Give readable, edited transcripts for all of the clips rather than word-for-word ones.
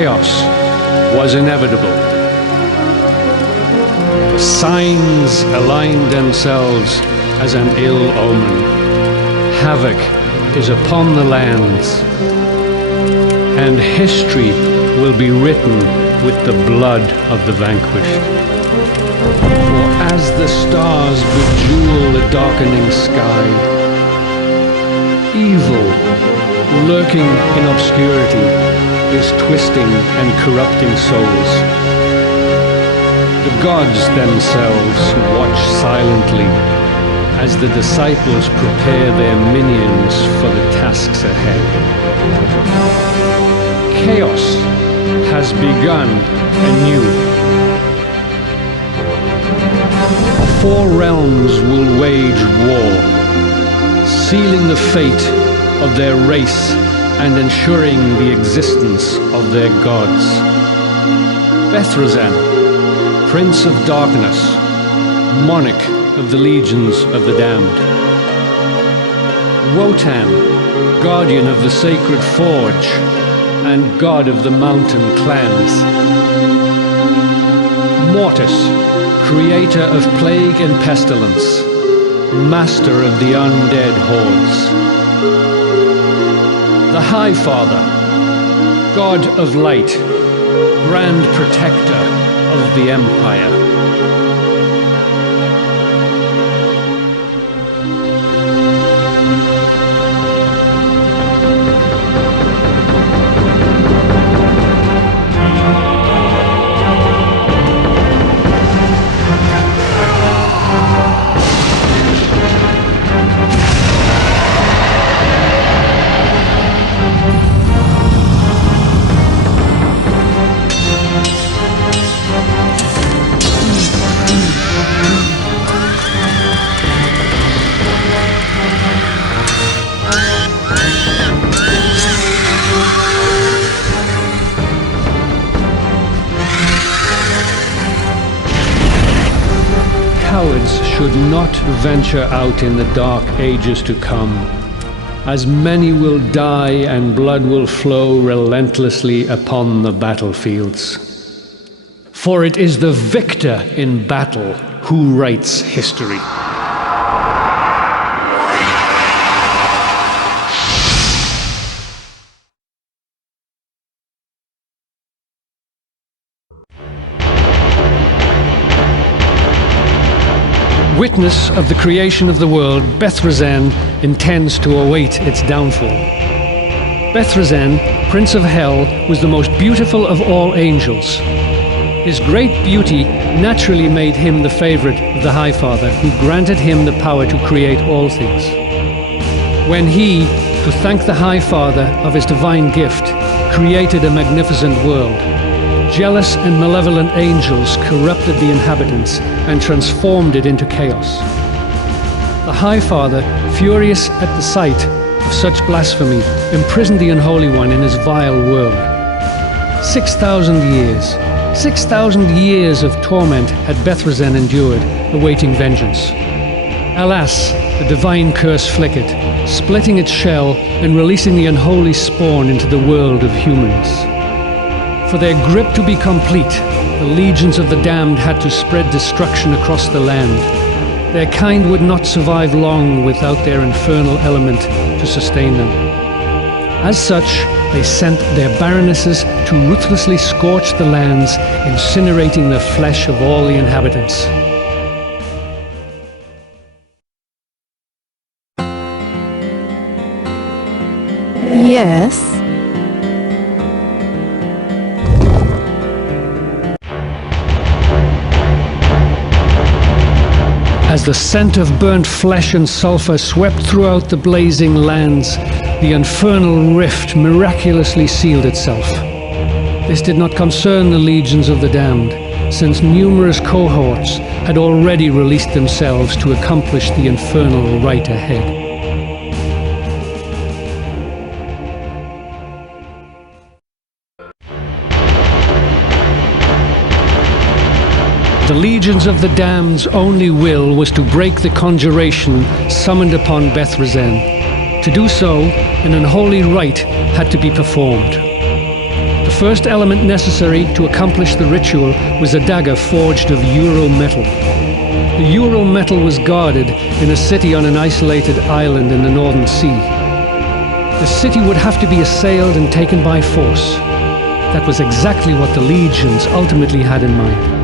Chaos was inevitable. The signs aligned themselves as an ill omen. Havoc is upon the lands, and history will be written with the blood of the vanquished. For as the stars bejewel the darkening sky, evil, lurking in obscurity, is twisting and corrupting souls. The gods themselves watch silently as the disciples prepare their minions for the tasks ahead. Chaos has begun anew. 4 realms will wage war, sealing the fate of their race and ensuring the existence of their gods. Birthright, Prince of Darkness, Monarch of the Legions of the Damned. Wotan, Guardian of the Sacred Forge and God of the Mountain Clans. Mortis, Creator of Plague and Pestilence, Master of the Undead Hordes. The High Father, God of Light, Grand Protector of the Empire. Cowards should not venture out in the dark ages to come, as many will die and blood will flow relentlessly upon the battlefields. For it is the victor in battle who writes history. Witness of the creation of the world, Birthright intends to await its downfall. Birthright, Prince of Hell, was the most beautiful of all angels. His great beauty naturally made him the favorite of the High Father, who granted him the power to create all things. When he, to thank the High Father of his divine gift, created a magnificent world, jealous and malevolent angels corrupted the inhabitants and transformed it into chaos. The High Father, furious at the sight of such blasphemy, imprisoned the Unholy One in his vile world. 6,000 years of torment had Birthright endured, awaiting vengeance. Alas, the divine curse flickered, splitting its shell and releasing the unholy spawn into the world of humans. For their grip to be complete, the legions of the damned had to spread destruction across the land. Their kind would not survive long without their infernal element to sustain them. As such, they sent their baronesses to ruthlessly scorch the lands, incinerating the flesh of all the inhabitants. Yes? As the scent of burnt flesh and sulfur swept throughout the blazing lands, the infernal rift miraculously sealed itself. This did not concern the legions of the damned, since numerous cohorts had already released themselves to accomplish the infernal rite ahead. The legions of the damned's only will was to break the conjuration summoned upon Birthright. To do so, an unholy rite had to be performed. The first element necessary to accomplish the ritual was a dagger forged of Euro metal. The Euro metal was guarded in a city on an isolated island in the Northern Sea. The city would have to be assailed and taken by force. That was exactly what the legions ultimately had in mind.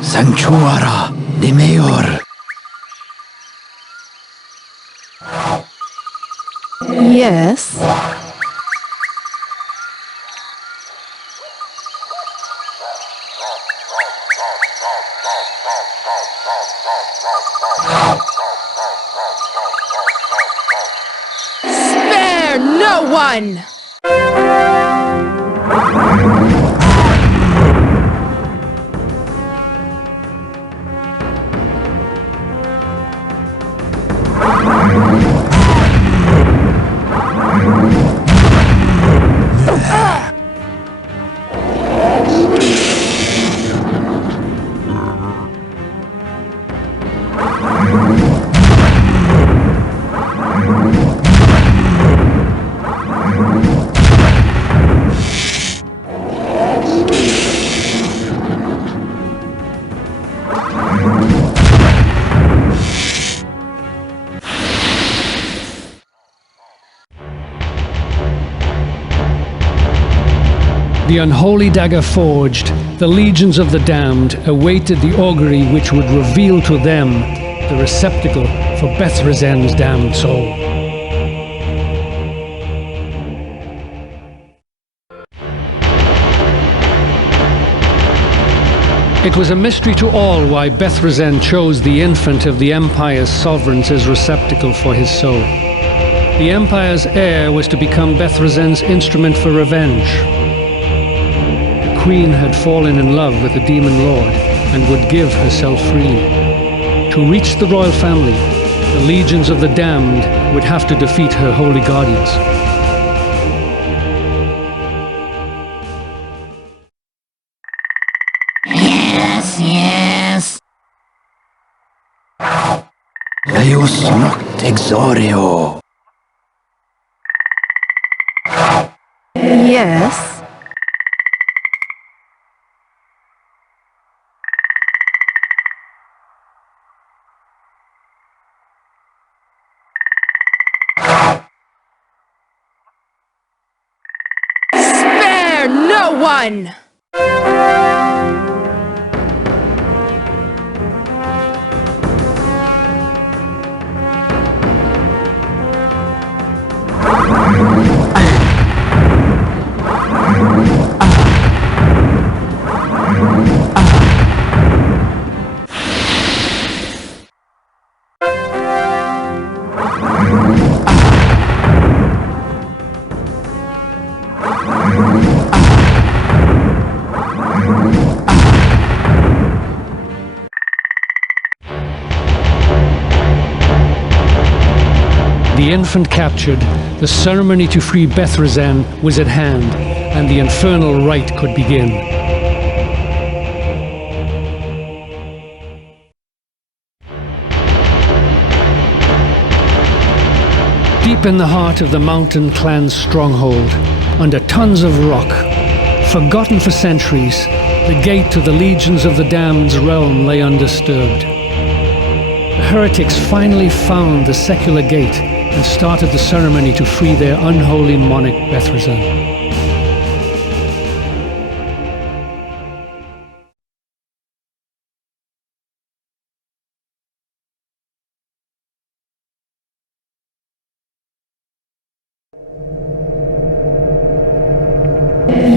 Sanctuara de Mayor. Yes. Spare no one! The unholy dagger forged, the legions of the damned awaited the augury which would reveal to them the receptacle for Bethrezen's damned soul. It was a mystery to all why Bethrezen chose the infant of the Empire's sovereigns as receptacle for his soul. The Empire's heir was to become Bethrezen's instrument for revenge. The Queen had fallen in love with the Demon Lord and would give herself freely. To reach the royal family, the legions of the damned would have to defeat her holy guardians. Yes. Deus noct exorio. Yes. Spare no one! The infant captured, the ceremony to free Bethrezen was at hand, and the infernal rite could begin. Deep in the heart of the mountain clan's stronghold, under tons of rock, forgotten for centuries, the gate to the legions of the damned's realm lay undisturbed. The heretics finally found the secular gate and started the ceremony to free their unholy monarch Bethrezen.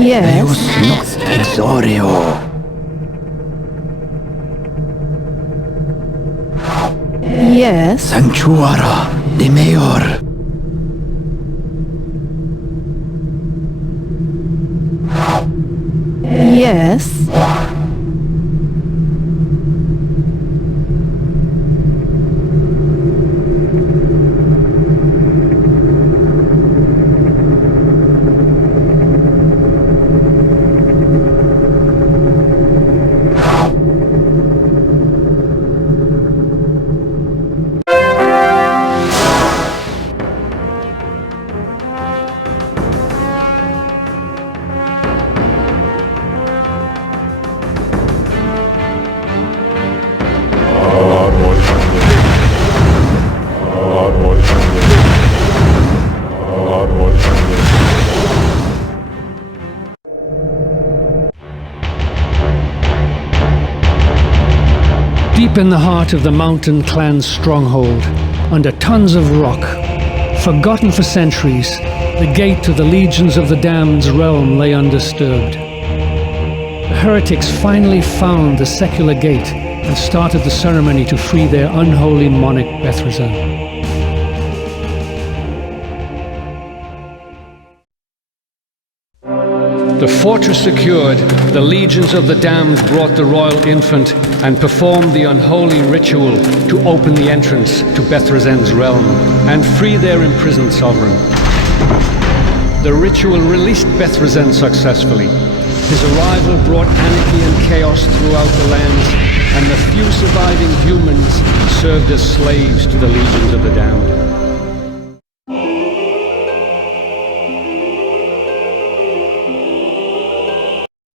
Yes. Deus noct exorio. Yes. Sanctuara de Mayor. Yes. Deep in the heart of the mountain clan's stronghold, under tons of rock, forgotten for centuries, the gate to the legions of the Damned's realm lay undisturbed. The heretics finally found the secular gate and started the ceremony to free their unholy monarch Bethrezan. The fortress secured, the legions of the damned brought the royal infant and performed the unholy ritual to open the entrance to Bethrezan's realm and free their imprisoned sovereign. The ritual released Bethrezan successfully. His arrival brought anarchy and chaos throughout the lands, and the few surviving humans served as slaves to the legions of the damned.